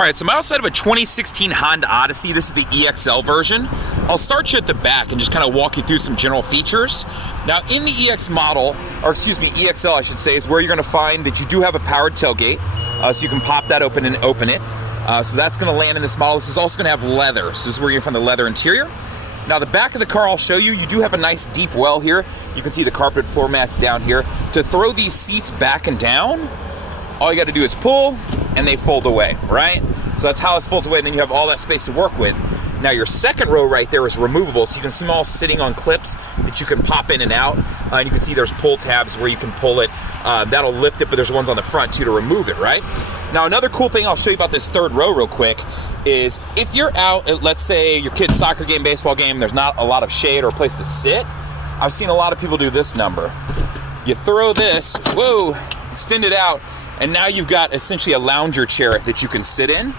All right, so I'm outside of a 2016 Honda Odyssey. This is the EXL version. I'll start you at the back and just kind of walk you through some general features. Now, in the EXL, I should say, is where you're going to find that you do have a powered tailgate, so you can pop that open and open it. So that's going to land in this model. This is also going to have leather. So this is where you're going to find the leather interior. Now, the back of the car, I'll show you. You do have a nice deep well here. You can see the carpet floor mats down here. To throw these seats back and down, all you got to do is pull, and they fold away, right? So that's how this folds away, and then you have all that space to work with. Now, your second row right there is removable, so you can see them all sitting on clips that you can pop in and out. And you can see there's pull tabs where you can pull it. That'll lift it, but there's ones on the front, too, to remove it, right? Now, another cool thing I'll show you about this third row real quick is if you're out at, let's say, your kid's soccer game, baseball game, there's not a lot of shade or a place to sit, I've seen a lot of people do this number. You throw this, whoa, extend it out, and now you've got essentially a lounger chair that you can sit in.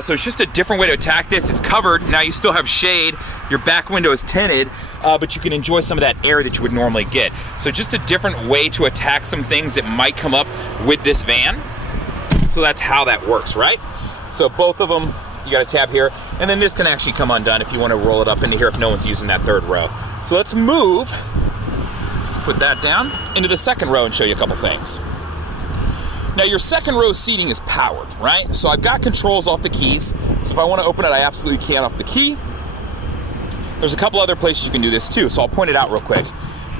So it's just a different way to attack this. It's covered, now you still have shade, your back window is tinted, but you can enjoy some of that air that you would normally get. So just a different way to attack some things that might come up with this van. So that's how that works, right? So both of them, you got a tab here, and then this can actually come undone if you want to roll it up into here if no one's using that third row. So let's move, let's put that down, into the second row and show you a couple things. Now, your second row seating is powered, right? So I've got controls off the keys. So if I want to open it, I absolutely can off the key. There's a couple other places you can do this too, so I'll point it out real quick.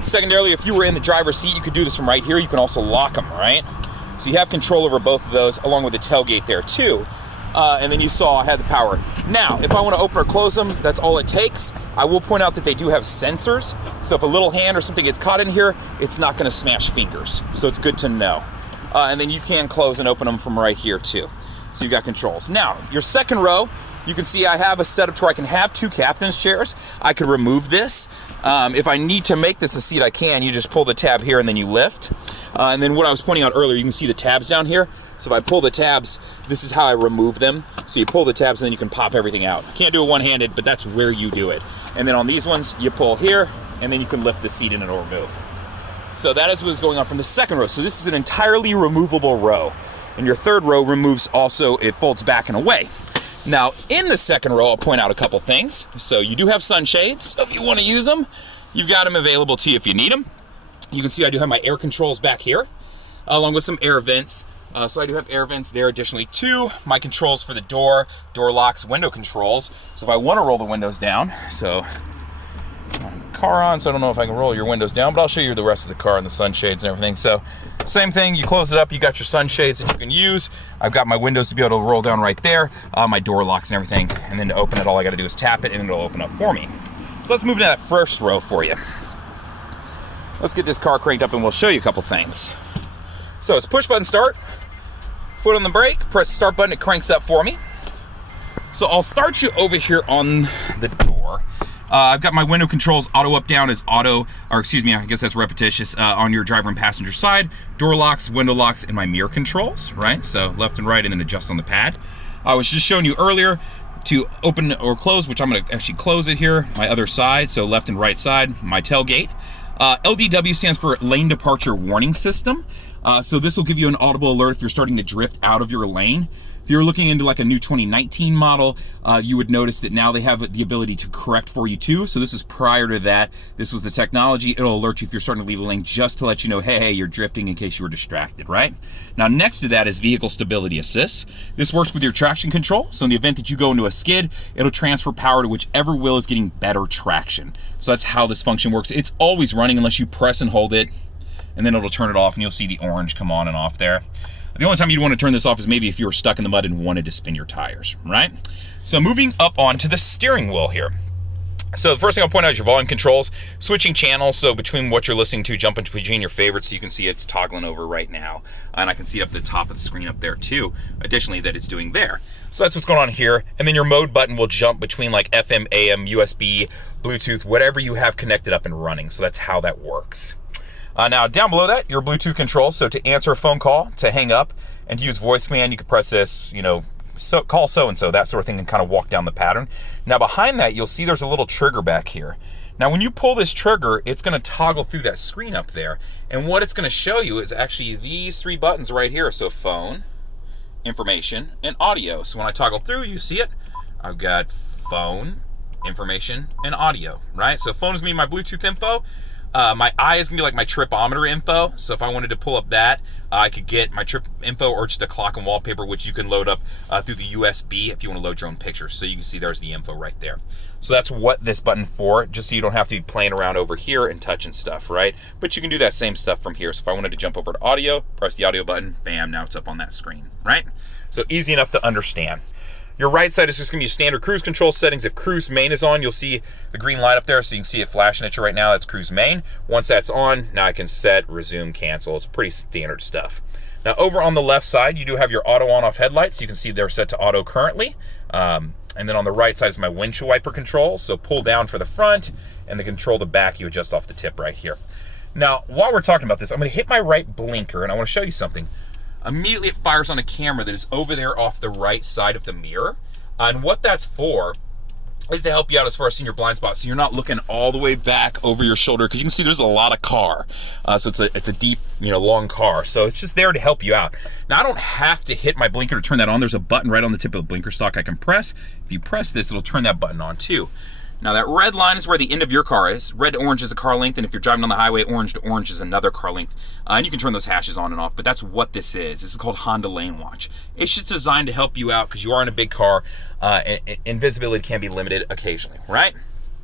Secondarily, if you were in the driver's seat, you could do this from right here. You can also lock them, right? So you have control over both of those, along with the tailgate there too. And then you saw I had the power. Now, if I want to open or close them, that's all it takes. I will point out that they do have sensors. So if a little hand or something gets caught in here, it's not going to smash fingers. So it's good to know. And then you can close and open them from right here too. So you've got controls. Now, your second row, you can see I have a setup to where I can have two captain's chairs. I could remove this. If I need to make this a seat, I can. You just pull the tab here and then you lift. And then what I was pointing out earlier, you can see the tabs down here. So if I pull the tabs, this is how I remove them. So you pull the tabs and then you can pop everything out. Can't do it one-handed, but that's where you do it. And then on these ones, you pull here, and then you can lift the seat and it'll remove. So that is what's going on from the second row. So this is an entirely removable row. And your third row removes also, it folds back and away. Now, in the second row, I'll point out a couple things. So you do have sunshades. So if you want to use them, you've got them available to you if you need them. You can see I do have my air controls back here, along with some air vents. So I do have air vents there additionally too. My controls for the door locks, window controls. So if I want to roll the windows down, so car on, so I don't know if I can roll your windows down, but I'll show you the rest of the car and the sunshades and everything. So same thing, you close it up, you got your sunshades that you can use. I've got my windows to be able to roll down right there, my door locks and everything. And then to open it, all I got to do is tap it and it'll open up for me. So let's move into that first row for you. Let's get this car cranked up and we'll show you a couple things. So it's push button start, foot on the brake, press the start button, it cranks up for me. So I'll start you over here on the door. I've got my window controls, auto up down is auto, or excuse me, I guess that's repetitious, on your driver and passenger side. Door locks, window locks, and my mirror controls, right? So left and right and then adjust on the pad. I was just showing you earlier to open or close, which I'm gonna actually close it here, my other side, so left and right side, my tailgate. LDW stands for Lane Departure Warning System. So this will give you an audible alert if you're starting to drift out of your lane. If you're looking into like a new 2019 model, you would notice that now they have the ability to correct for you too. So this is prior to that. This was the technology. It'll alert you if you're starting to leave a lane just to let you know, hey, you're drifting in case you were distracted, right? Now next to that is Vehicle Stability Assist. This works with your traction control. So in the event that you go into a skid, it'll transfer power to whichever wheel is getting better traction. So that's how this function works. It's always running unless you press and hold it, and then it'll turn it off and you'll see the orange come on and off there. The only time you'd want to turn this off is maybe if you were stuck in the mud and wanted to spin your tires, right? So moving up onto the steering wheel here. So the first thing I'll point out is your volume controls, switching channels. So between what you're listening to, jumping between your favorites, so you can see it's toggling over right now. And I can see up the top of the screen up there too, additionally that it's doing there. So that's what's going on here. And then your mode button will jump between like FM, AM, USB, Bluetooth, whatever you have connected up and running. So that's how that works. Now down below that, your Bluetooth controls. So to answer a phone call, to hang up, and to use voice command, you can press this, you know, so call so-and-so, that sort of thing, and kind of walk down the pattern. Now behind that, you'll see there's a little trigger back here. Now when you pull this trigger, it's gonna toggle through that screen up there. And what it's gonna show you is actually these three buttons right here. So phone, information, and audio. So when I toggle through, you see it. I've got phone, information, and audio, right? So phone is going to be my Bluetooth info. My eye is going to be like my tripometer info. So if I wanted to pull up that, I could get my trip info or just a clock and wallpaper, which you can load up through the USB if you want to load your own pictures. So you can see there's the info right there. So that's what this button for, just so you don't have to be playing around over here and touching stuff, right? But you can do that same stuff from here. So if I wanted to jump over to audio, press the audio button, bam, now it's up on that screen, right? So easy enough to understand. Your right side is just going to be standard cruise control settings. If cruise main is on, you'll see the green light up there, so you can see it flashing at you right now. That's cruise main. Once that's on, now I can set, resume, cancel. It's pretty standard stuff. Now over on the left side, you do have your auto on-off headlights. You can see they're set to auto currently. And then on the right side is my windshield wiper control. So pull down for the front, and the control the back, you adjust off the tip right here. Now, while we're talking about this, I'm going to hit my right blinker, and I want to show you something. Immediately it fires on a camera that is over there off the right side of the mirror. And what that's for is to help you out as far as seeing your blind spot, so you're not looking all the way back over your shoulder, because you can see there's a lot of car. So it's a deep, long car. So it's just there to help you out. Now I don't have to hit my blinker to turn that on. There's a button right on the tip of the blinker stock I can press. If you press this, it'll turn that button on too. Now that red line is where the end of your car is. Red to orange is a car length, and if you're driving on the highway, orange to orange is another car length. And you can turn those hashes on and off, but that's what this is. This is called Honda Lane Watch. It's just designed to help you out because you are in a big car, and visibility can be limited occasionally, right?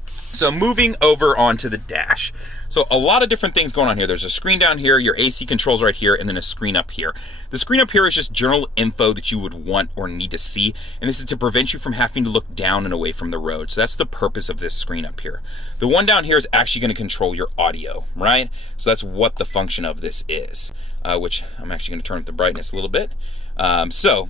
So moving over onto the dash. So a lot of different things going on here. There's a screen down here, your AC controls right here, and then a screen up here. The screen up here is just general info that you would want or need to see, and this is to prevent you from having to look down and away from the road. So that's the purpose of this screen up here. The one down here is actually going to control your audio, right? So that's what the function of this is, which I'm actually going to turn up the brightness a little bit. So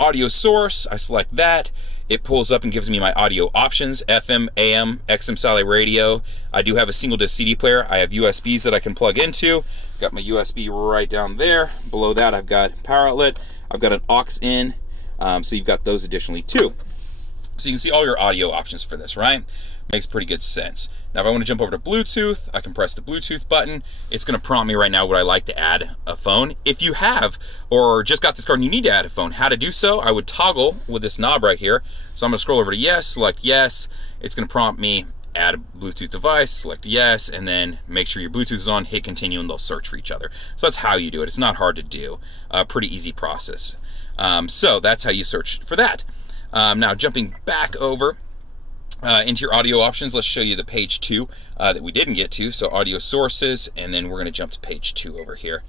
audio source, I select that. It pulls up and gives me my audio options: FM, AM, XM satellite radio. I do have a single disc CD player. I have USBs that I can plug into. Got my USB right down there. Below that, I've got power outlet. I've got an aux in. So you've got those additionally too. So you can see all your audio options for this, right? Makes pretty good sense. Now if I want to jump over to Bluetooth, I can press the Bluetooth button. It's going to prompt me right now would I like to add a phone. If you have, or just got this car and you need to add a phone, how to do so, I would toggle with this knob right here. So I'm going to scroll over to yes, select yes. It's going to prompt me, add a Bluetooth device, select yes, and then make sure your Bluetooth is on, hit continue, and they'll search for each other. So that's how you do it. It's not hard to do. Pretty easy process. So that's how you search for that. Now jumping back over into your audio options, let's show you the page 2 that we didn't get to. So audio sources, and then we're going to jump to page 2 over here.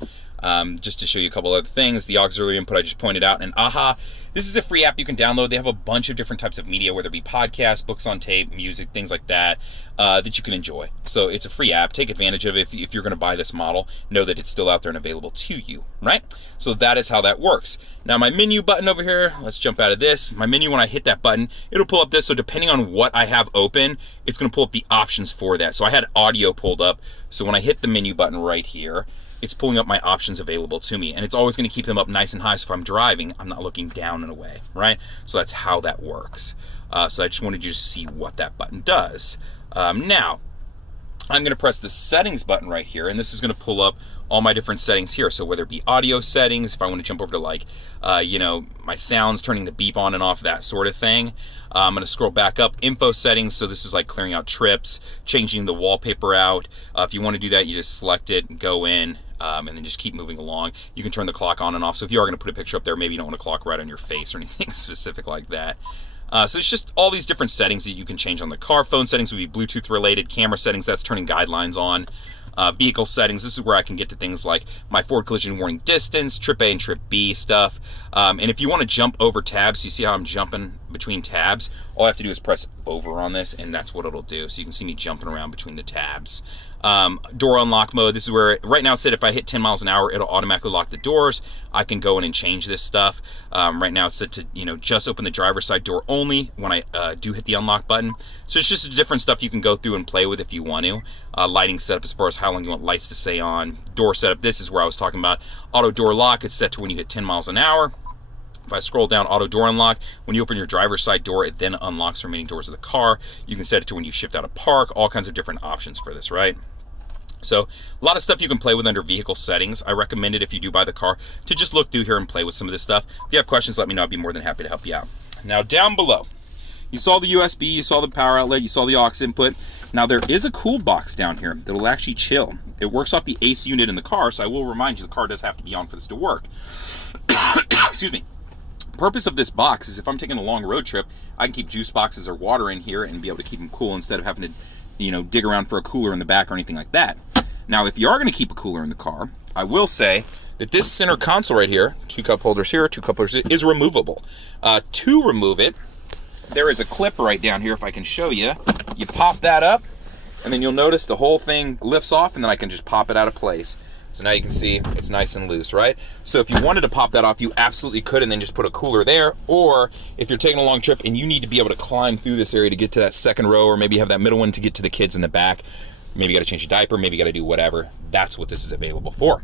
Just to show you a couple other things. The auxiliary input I just pointed out, and AHA, this is a free app you can download. They have a bunch of different types of media, whether it be podcasts, books on tape, music, things like that, that you can enjoy. So it's a free app. Take advantage of it. If you're going to buy this model, know that it's still out there and available to you, right? So that is how that works. Now my menu button over here, let's jump out of this. My menu, when I hit that button, it'll pull up this. So depending on what I have open, it's going to pull up the options for that. So I had audio pulled up. So when I hit the menu button right here, it's pulling up my options available to me, and it's always going to keep them up nice and high, so if I'm driving, I'm not looking down and away, right? So that's how that works. So I just wanted you to see what that button does. Now, I'm going to press the settings button right here, and this is going to pull up all my different settings here. So whether it be audio settings, if I want to jump over to like, my sounds, turning the beep on and off, that sort of thing. I'm going to scroll back up, info settings. So this is like clearing out trips, changing the wallpaper out. If you want to do that, you just select it, go in, and then just keep moving along. You can turn the clock on and off. So if you are going to put a picture up there, maybe you don't want a clock right on your face or anything specific like that. So it's just all these different settings that you can change on the car. Phone settings would be Bluetooth related. Camera settings, that's turning guidelines on. Vehicle settings, this is where I can get to things like my forward collision warning distance, trip A and trip B stuff. And if you want to jump over tabs, you see how I'm jumping between tabs? All I have to do is press over on this, and that's what it'll do. So you can see me jumping around between the tabs. Door unlock mode, this is where, right now it said if I hit 10 miles an hour, it'll automatically lock the doors. I can go in and change this stuff. Right now it's set to, just open the driver's side door only when I do hit the unlock button. So it's just different stuff you can go through and play with if you want to. Lighting setup as far as how long you want lights to stay on. Door setup, this is where I was talking about. Auto door lock, it's set to when you hit 10 miles an hour. If I scroll down, auto door unlock, when you open your driver's side door, it then unlocks the remaining doors of the car. You can set it to when you shift out of park, all kinds of different options for this, right? So a lot of stuff you can play with under vehicle settings. I recommend it if you do buy the car to just look through here and play with some of this stuff. If you have questions, let me know. I'd be more than happy to help you out. Now down below, you saw the USB, you saw the power outlet, you saw the aux input. Now there is a cool box down here that'll actually chill. It works off the AC unit in the car, so I will remind you the car does have to be on for this to work. Excuse me. The purpose of this box is if I'm taking a long road trip, I can keep juice boxes or water in here and be able to keep them cool instead of having to, dig around for a cooler in the back or anything like that. Now, if you are going to keep a cooler in the car, I will say that this center console right here, 2 cup holders here, 2 cup holders, is removable. To remove it, there is a clip right down here, if I can show you. You pop that up, and then you'll notice the whole thing lifts off, and then I can just pop it out of place. So now you can see it's nice and loose, right? So if you wanted to pop that off, you absolutely could, and then just put a cooler there. Or if you're taking a long trip and you need to be able to climb through this area to get to that second row, or maybe you have that middle one to get to the kids in the back, maybe you got to change a diaper, maybe you got to do whatever. That's what this is available for.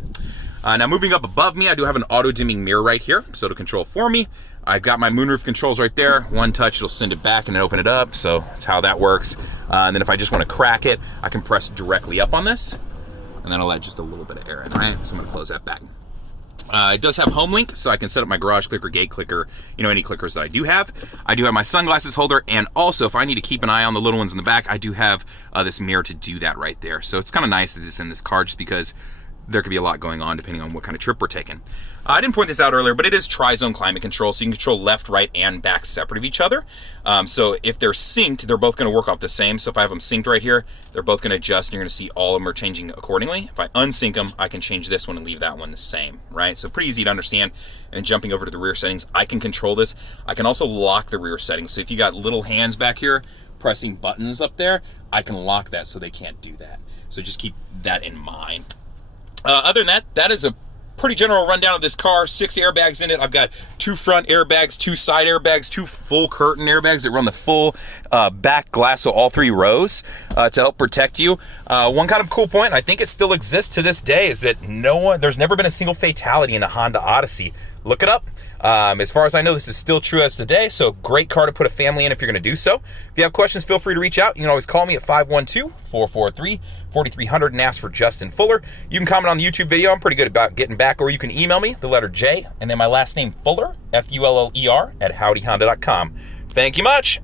Now moving up above me, I do have an auto dimming mirror right here, so to control for me. I've got my moonroof controls right there. One touch, it'll send it back and then open it up. So that's how that works. And then if I just want to crack it, I can press directly up on this, and then I'll let just a little bit of air in, right? So I'm gonna close that back. It does have home link, so I can set up my garage clicker, gate clicker, any clickers that I do have. I do have my sunglasses holder, and also if I need to keep an eye on the little ones in the back, I do have this mirror to do that right there. So it's kind of nice that it's in this car just because there could be a lot going on depending on what kind of trip we're taking. I didn't point this out earlier, but it is tri-zone climate control, so you can control left, right, and back separate of each other. So if they're synced, they're both going to work off the same. So if I have them synced right here, they're both going to adjust, and you're going to see all of them are changing accordingly. If I unsync them, I can change this one and leave that one the same, right? So pretty easy to understand. And jumping over to the rear settings, I can control this. I can also lock the rear settings. So if you got little hands back here pressing buttons up there, I can lock that so they can't do that. So just keep that in mind. Other than that, that is a pretty general rundown of this car. 6 airbags in it. I've got 2 front airbags, 2 side airbags, 2 full curtain airbags that run the full back glass, so all 3 rows to help protect you. One kind of cool point, I think it still exists to this day, is that there's never been a single fatality in a Honda Odyssey. Look it up. As far as I know, this is still true as today, so great car to put a family in if you're going to do so. If you have questions, feel free to reach out. You can always call me at 512-443-4300 and ask for Justin Fuller. You can comment on the YouTube video. I'm pretty good about getting back, or you can email me, the letter J, and then my last name, Fuller, Fuller, @howdyhonda.com. Thank you much.